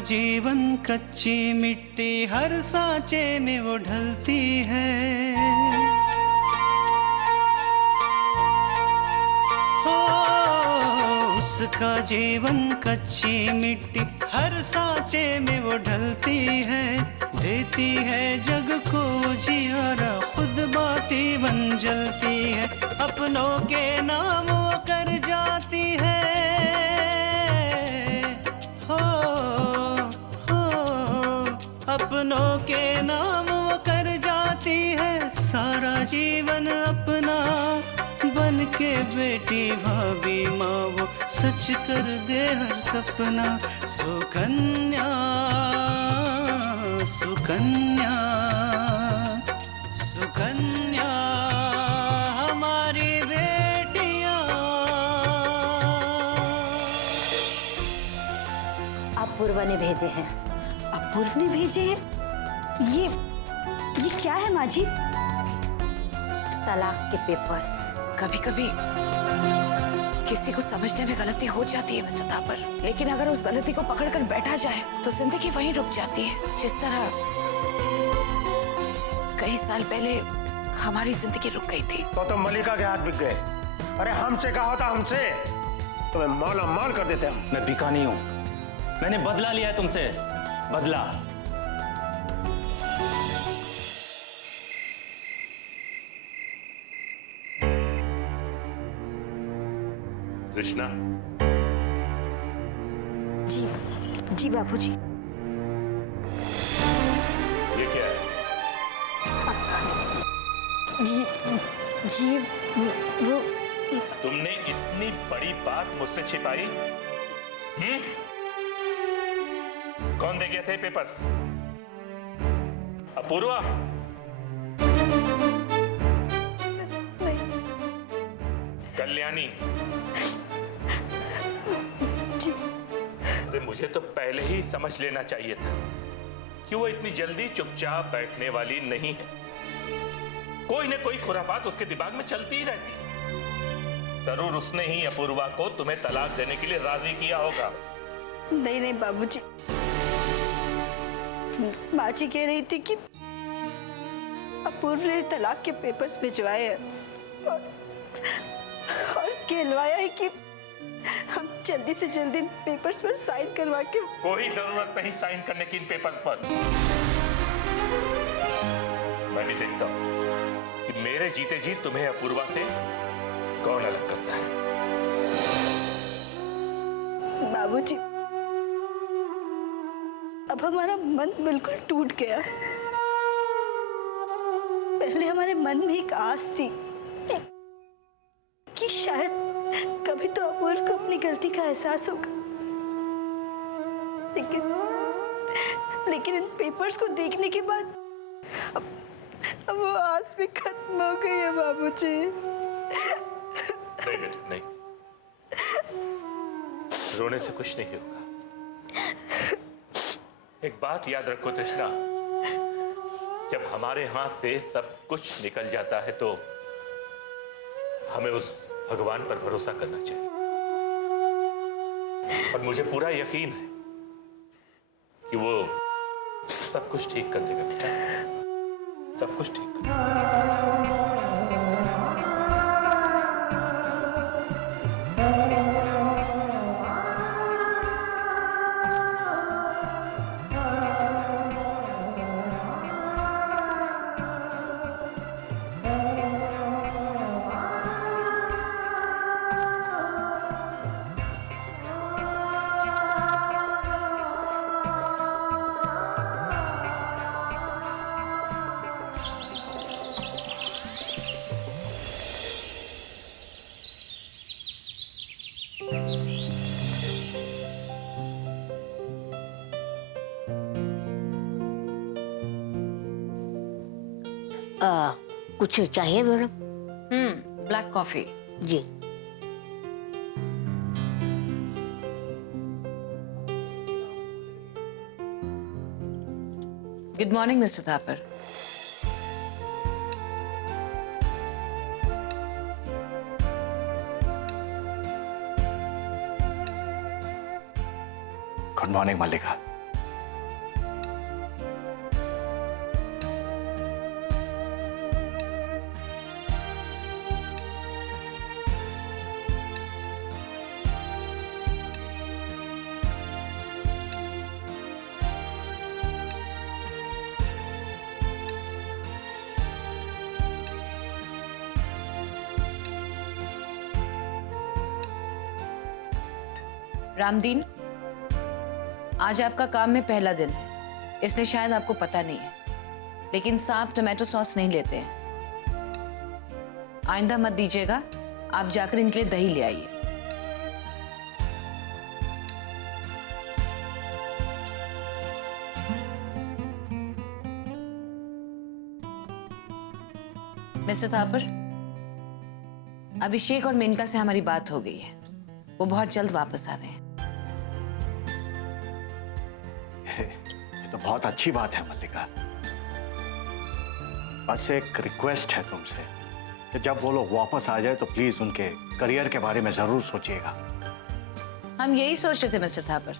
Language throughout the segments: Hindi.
जीवन कच्ची मिट्टी हर सांचे में वो ढलती है। हो उसका जीवन कच्ची मिट्टी हर सांचे में वो ढलती है। देती है जग को जियारा खुद बाती बन जलती है। अपनों के नाम वो कर जाती है। अपनों के नाम वो कर जाती है। सारा जीवन अपना बन के बेटी भाभी माँ वो सच कर दे हर सपना। सुकन्या सुकन्या सुकन्या हमारी बेटियाँ। अपूर्वा ने भेजे हैं। अपूर्व ने भेजे हैं? ये क्या है माँ जी? तलाक के पेपर्स। कभी कभी किसी को समझने में गलती हो जाती है मिस्टर थापर, लेकिन अगर उस गलती को पकड़कर बैठा जाए तो जिंदगी वहीं रुक जाती है। जिस तरह कई साल पहले हमारी जिंदगी रुक गई थी। तो मलिका के हाथ बिक गए। अरे हमसे कहा होता हमसे, तुम्हें माला माल कर देते हम। मैं बिका नहीं हूं, मैंने बदला लिया है तुमसे, बदला। कृष्णा। जी जी बाबूजी। ये क्या है? जी वो तुमने इतनी बड़ी बात मुझसे छिपाई? कौन दे गए थे पेपर्स? अपूर्वा? कल्याणी? जी। अरे मुझे तो पहले ही समझ लेना चाहिए था कि वो इतनी जल्दी चुपचाप बैठने वाली नहीं है। कोई न कोई खुराफात उसके दिमाग में चलती ही रहती है। जरूर उसने ही अपूर्वा को तुम्हें तलाक देने के लिए राजी किया होगा। नहीं बाबूजी, माँ जी कह रही थी कि अपूर्व ने तलाक के पेपर्स भिजवाए हैं और कहलवाया है कि हम जल्दी से जल्दी इन पेपर्स पर साइन करवा के। कोई जरूरत नहीं साइन करने की इन पेपर्स पर। मैं भी देखता हूं कि मेरे जीते जी तुम्हें अपूर्वा से कौन अलग करता है। बाबूजी, अब हमारा मन बिल्कुल टूट गया है। पहले हमारे मन में एक आस थी कि शायद कभी तो अपूर्व को अपनी गलती का एहसास होगा, लेकिन इन पेपर्स को देखने के बाद अब वो आस भी खत्म हो गई है बाबूजी। नहीं बेटा नहीं, रोने से कुछ नहीं होगा। एक बात याद रखो तृष्णा, जब हमारे हाथ से सब कुछ निकल जाता है तो हमें उस भगवान पर भरोसा करना चाहिए। और मुझे पूरा यकीन है कि वो सब कुछ ठीक कर देगा बेटा, सब कुछ ठीक कर देगा। कुछ चाहिए मैडम? Black coffee. जी। Good morning mister Thapar. Good morning Mallika. Ramdeen, आज आपका काम में पहला दिन है, इसलिए शायद आपको पता नहीं है, लेकिन सांप टोमेटो सॉस नहीं लेते हैं। आइंदा मत दीजिएगा, आप जाकर इनके लिए दही ले आइए। मिस्टर थापर, अभिषेक और मेनका से हमारी बात हो गई है, वो बहुत जल्द वापस आ रहे हैं। ये तो बहुत अच्छी बात है मल्लिका। बस एक रिक्वेस्ट है तुमसे कि जब वो लोग वापस आ जाए तो प्लीज उनके करियर के बारे में जरूर सोचिएगा। हम यही सोच रहे थे मिस्टर थापर,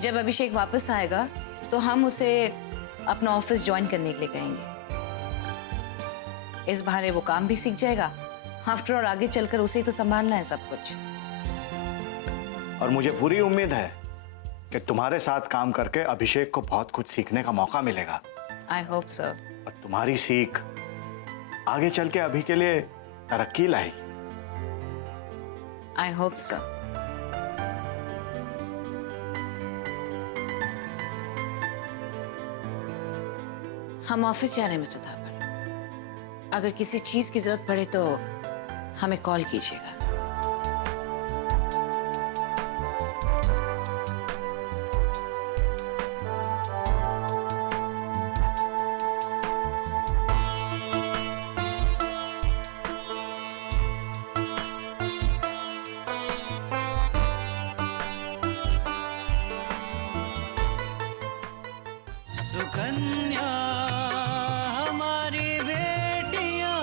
जब अभिषेक वापस आएगा तो हम उसे अपना ऑफिस ज्वाइन करने के लिए कहेंगे। इस बहाने वो काम भी सीख जाएगा। आफ्टर ऑल आगे चलकर उसे ही तो संभालना है सब कुछ। और मुझे पूरी उम्मीद है कि तुम्हारे साथ काम करके अभिषेक को बहुत कुछ सीखने का मौका मिलेगा। I hope so. और तुम्हारी सीख आगे चल के अभी के लिए तरक्की लाएगी। I hope so. हम ऑफिस जा रहे हैं मिस्टर थापर। अगर किसी चीज की जरूरत पड़े तो हमें कॉल कीजिएगा। सुकन्या हमारी बेटियां।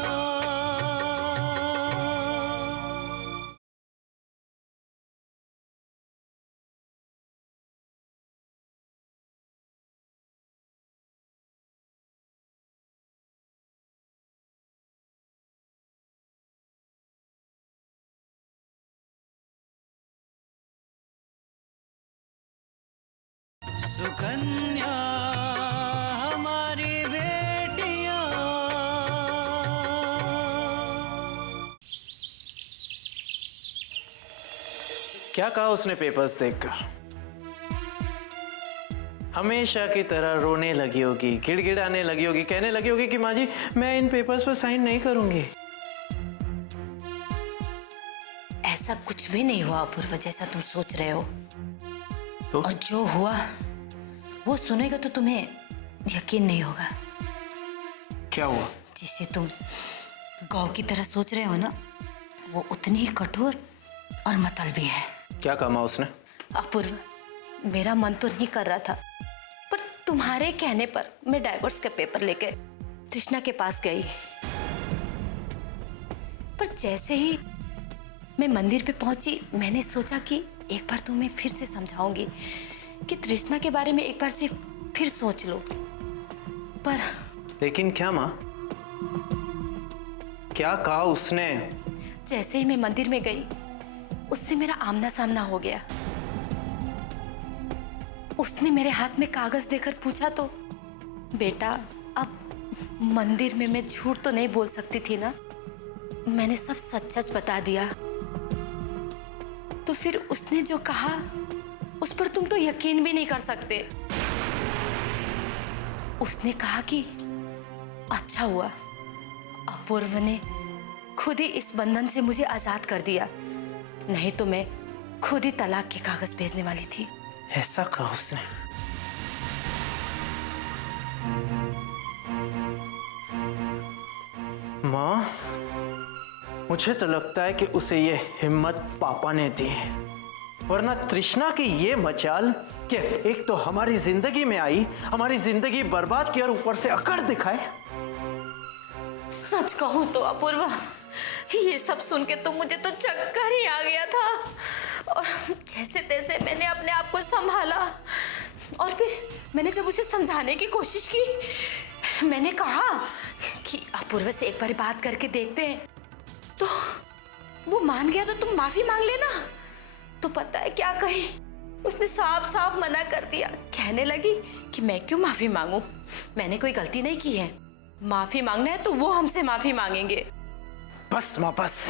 सुकन्या हमारी बेटियां। क्या कहा उसने पेपर्स देखकर? हमेशा की तरह रोने लगी होगी, गिड़गिड़ाने लगी होगी, कहने लगी होगी कि माँ जी मैं इन पेपर्स पर साइन नहीं करूंगी। ऐसा कुछ भी नहीं हुआ अपूर्व, जैसा तुम सोच रहे हो। तो? और जो हुआ वो सुनेगा तो तुम्हें यकीन नहीं होगा। क्या हुआ? जिसे तुम गौ की तरह सोच रहे हो ना, वो उतनी ही कठोर और मतलबी है। क्या कहा माँ उसने? अपूर्व, मेरा मन तो नहीं कर रहा था, पर तुम्हारे कहने पर मैं डाइवोर्स का पेपर लेकर तृष्णा के पास गई। पर जैसे ही मैं मंदिर पे पहुंची, मैंने सोचा कि एक बार तुम्हें फिर से समझाऊंगी कि तृष्णा के बारे में एक बार से फिर सोच लो। पर लेकिन क्या माँ? क्या कहा उसने? जैसे ही मैं मंदिर में गई, उससे मेरा आमना सामना हो गया। उसने मेरे हाथ में कागज देकर पूछा तो, बेटा अब मंदिर में मैं झूठ तो नहीं बोल सकती थी ना, मैंने सब सच सच बता दिया। तो फिर उसने जो कहा उस पर तुम तो यकीन भी नहीं कर सकते। उसने कहा कि अच्छा हुआ अपूर्व ने खुद ही इस बंधन से मुझे आजाद कर दिया, नहीं तो मैं खुद ही तलाक के कागज भेजने वाली थी। ऐसा कहा उसने? माँ, मुझे तो लगता है कि उसे ये हिम्मत पापा ने दी है, वरना तृष्णा की ये मचाल कि एक तो हमारी जिंदगी में आई, हमारी जिंदगी बर्बाद की और ऊपर से अकड़ दिखाए। सच कहूं तो अपूर्वा, ये सब सुन के तो मुझे तो चक्कर ही आ गया था, और जैसे तैसे मैंने अपने आप को संभाला। और फिर मैंने जब उसे समझाने की कोशिश की, मैंने कहा कि अपूर्व से एक बार बात करके देखते हैं, तो वो मान गया तो तुम माफी मांग लेना। तो पता है क्या कही? उसने साफ साफ मना कर दिया, कहने लगी कि मैं क्यों माफी मांगू, मैंने कोई गलती नहीं की है, माफी मांगना है तो वो हमसे माफी मांगेंगे। बस माँ बस,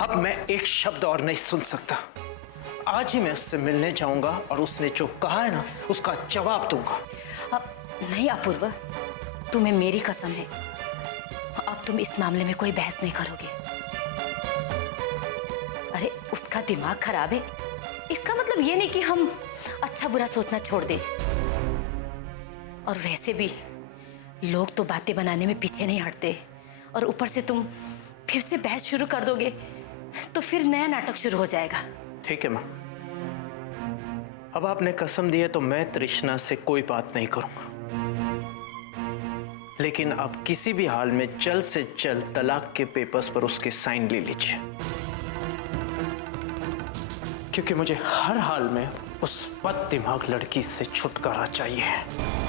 अब मैं एक शब्द और नहीं सुन सकता। आज ही मैं उससे मिलने जाऊंगा और उसने जो कहा है ना उसका जवाब दूंगा। अब नहीं अपूर्व, तुम्हें मेरी कसम है, अब तुम इस मामले में कोई बहस नहीं करोगे। अरे उसका दिमाग खराब है, इसका मतलब ये नहीं कि हम अच्छा बुरा सोचना छोड़ दें। और वैसे भी लोग तो बातें बनाने में पीछे नहीं हटते, और ऊपर से तुम फिर से बहस शुरू कर दोगे तो फिर नया नाटक शुरू हो जाएगा। ठीक है माँ, अब आपने कसम दी है तो मैं तृष्णा से कोई बात नहीं करूंगा, लेकिन आप किसी भी हाल में जल्द से जल्द तलाक के पेपर्स पर उसके साइन ले लीजिए, क्योंकि मुझे हर हाल में उस बद दिमाग लड़की से छुटकारा चाहिए।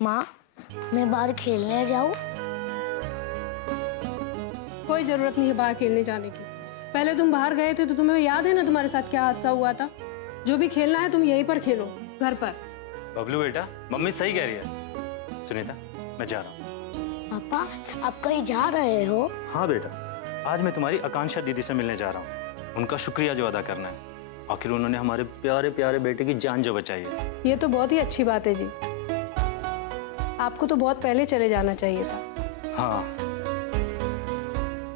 माँ, मैं बाहर खेलने जाऊँ? कोई जरूरत नहीं है बाहर खेलने जाने की। पहले तुम बाहर गए थे तो तुम्हें याद है ना तुम्हारे साथ क्या हादसा हुआ था। जो भी खेलना है तुम यहीं पर खेलो, घर पर। बबलू बेटा, मम्मी सही कह रही है। सुनीता, मैं जा रहा हूँ। पापा, आप कहीं जा रहे हो? हाँ बेटा, आज मैं तुम्हारी आकांक्षा दीदी से मिलने जा रहा हूँ। उनका शुक्रिया जो अदा करना है, आखिर उन्होंने हमारे प्यारे प्यारे बेटे की जान जो बचाई है। ये तो बहुत ही अच्छी बात है जी। आपको तो बहुत पहले चले जाना चाहिए था। हाँ,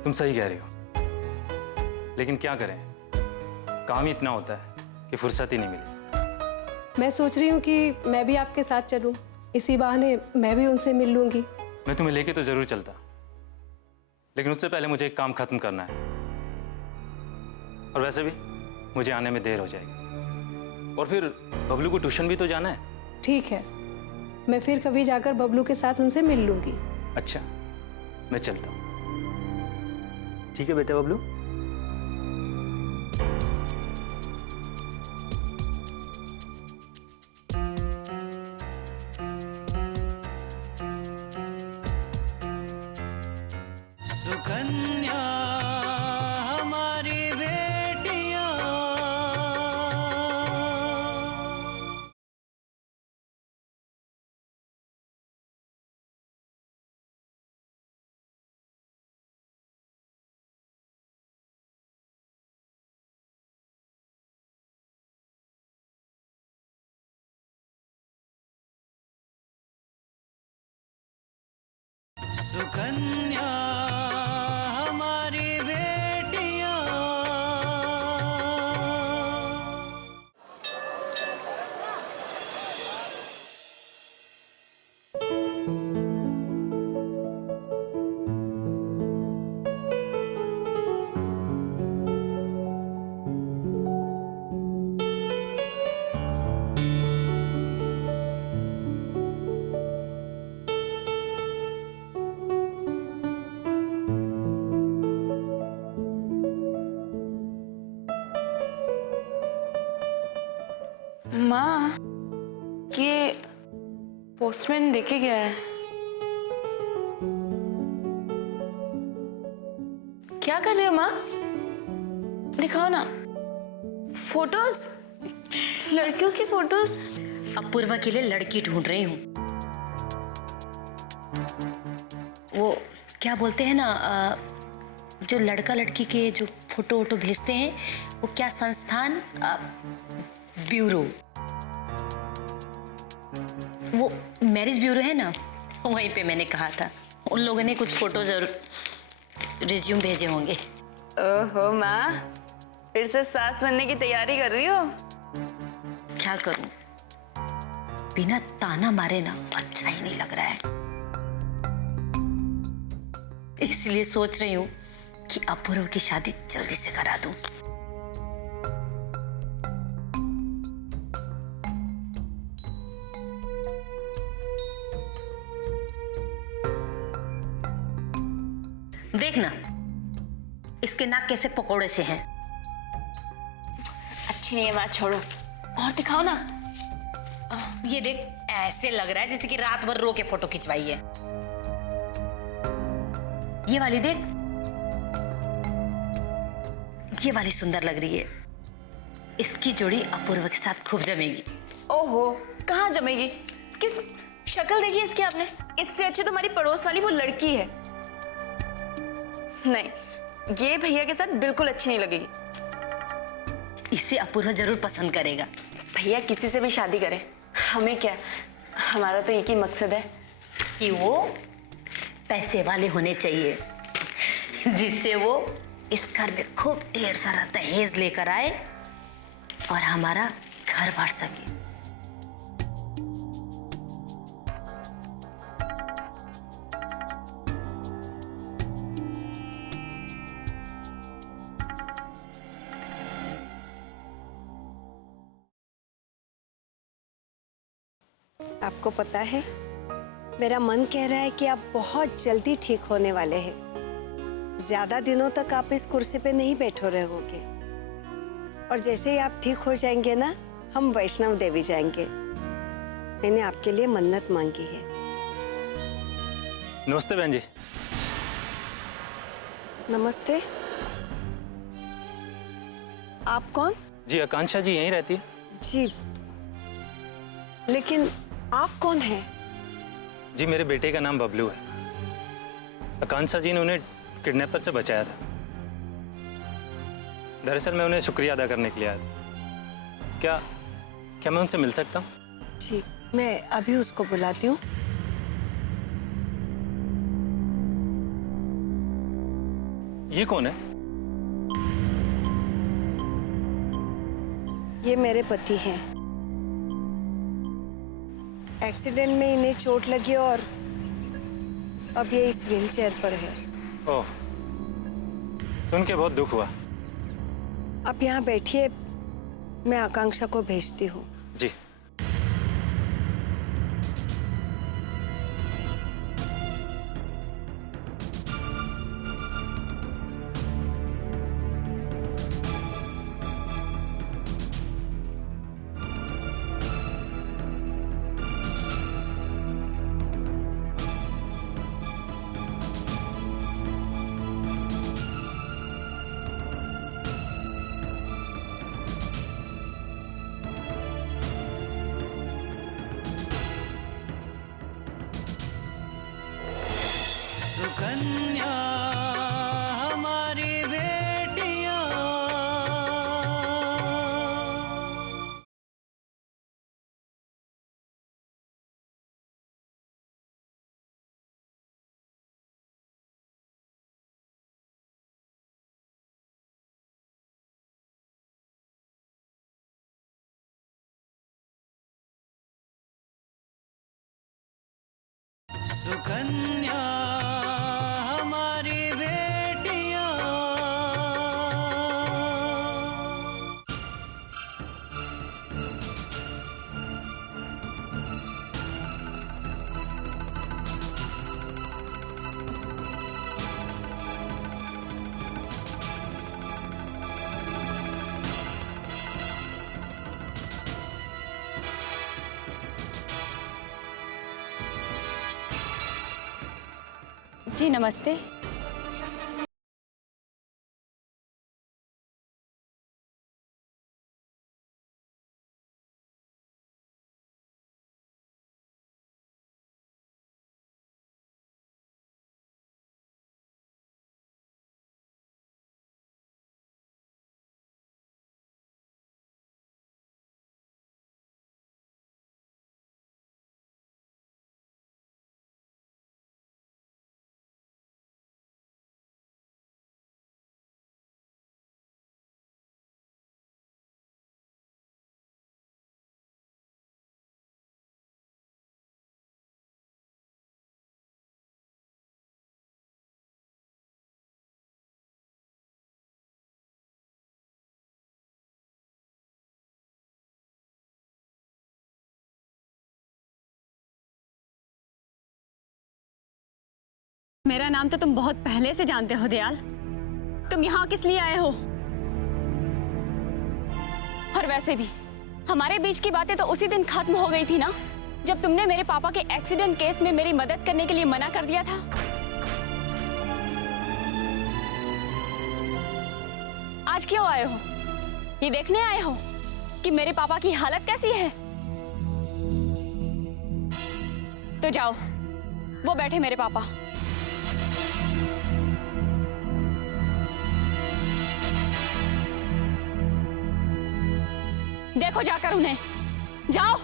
तुम सही कह रही हो, लेकिन क्या करें, काम ही इतना होता है कि फुर्सत ही नहीं मिली। मैं सोच रही हूँ कि मैं भी आपके साथ चलूँ, इसी बहाने मैं भी उनसे मिल लूंगी। मैं तुम्हें लेके तो जरूर चलता, लेकिन उससे पहले मुझे एक काम खत्म करना है, और वैसे भी मुझे आने में देर हो जाएगी, और फिर बबलू को ट्यूशन भी तो जाना है। ठीक है, मैं फिर कभी जाकर बबलू के साथ उनसे मिल लूंगी। अच्छा, मैं चलता हूँ। ठीक है बेटा बबलू। सुकन्या हमारी बेटियां, सुकन्या हमारी बेटियां। माँ, ये पोस्टमैन देखे गया है। क्या कर रहे हो माँ? दिखाओ ना फोटोज, लड़कियों की फोटोज। अपूर्वा के लिए लड़की ढूंढ रही हूँ। वो क्या बोलते हैं ना, जो लड़का लड़की के जो फोटो वोटो भेजते हैं, वो क्या संस्थान, ब्यूरो, वो मैरिज ब्यूरो है ना, वहीं पे मैंने कहा था। उन लोगों ने कुछ फोटो जरूर रिज्यूम भेजे होंगे। ओहो माँ, फिर से सास बनने की तैयारी कर रही हो? क्या करूं, बिना ताना मारे ना अच्छा ही नहीं लग रहा है, इसलिए सोच रही हूँ कि अपूर्व की शादी जल्दी से करा दूं। देखना इसके नाक कैसे पकोड़े से हैं। अच्छी नहीं है माँ, छोड़ो, और दिखाओ ना। ये देख, ऐसे लग रहा है जैसे कि रात भर रो के फोटो खिंचवाई है। ये वाली देख, ये वाली सुंदर लग रही है। इसकी जोड़ी अपूर्व के साथ खूब जमेगी। ओहो, कहाँ जमेगी? किस शक्ल देखी इसकी आपने? इससे अच्छी तो हमारी पड़ोस वाली वो लड़की है। नहीं, ये भैया के साथ बिल्कुल अच्छी नहीं लगेगी। इसे अपूर्व जरूर पसंद करेगा। भैया किसी से भी शादी करे, हमें क्या, हमारा तो एक ही मकसद है कि वो पैसे वाले होने चाहिए, जिससे वो इस घर में खूब ढेर सारा दहेज लेकर आए और हमारा घर बांट सके। आपको पता है, मेरा मन कह रहा है कि आप बहुत जल्दी ठीक होने वाले हैं। ज्यादा दिनों तक आप इस कुर्सी पे नहीं बैठे रहोगे और जैसे ही आप ठीक हो जाएंगे ना, हम वैष्णव देवी जाएंगे। मैंने आपके लिए मन्नत मांगी है। नमस्ते बहन जी। नमस्ते। आप कौन? जी आकांक्षा जी यहीं रहती है। जी, लेकिन आप कौन हैं? जी मेरे बेटे का नाम बबलू है। आकांक्षा जी ने उन्हें किडनैपर से बचाया था। दरअसल मैं उन्हें शुक्रिया अदा करने के लिए आया था। क्या मैं उनसे मिल सकता हूँ? जी, मैं अभी उसको बुलाती हूँ। ये कौन है? ये मेरे पति हैं। एक्सीडेंट में इन्हें चोट लगी और अब ये इस व्हीलचेयर पर है। ओह, सुन के बहुत दुख हुआ। आप यहाँ बैठिए, मैं आकांक्षा को भेजती हूँ। जी। सुकन्या हमारी बेटियां। सुकन्या हमारी बेटियां। जी नमस्ते। मेरा नाम तो तुम बहुत पहले से जानते हो दयाल। तुम यहाँ किस लिए आए हो? और वैसे भी हमारे बीच की बातें तो उसी दिन खत्म हो गई थी ना। जब तुमने मेरे पापा के एक्सीडेंट केस में मेरी मदद करने के लिए मना कर दिया था? आज क्यों आए हो? ये देखने आए हो कि मेरे पापा की हालत कैसी है? तो जाओ, वो बैठे मेरे पापा। देखो जाकर उन्हें, जाओ।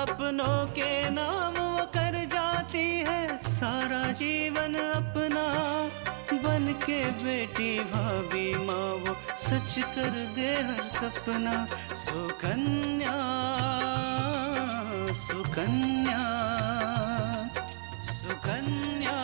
अपनों के नाम वो कर जाती है सारा जीवन अपना, बन के बेटी भाभी माँ वो सच कर दे हर सपना। सुकन्या सुकन्या सुकन्या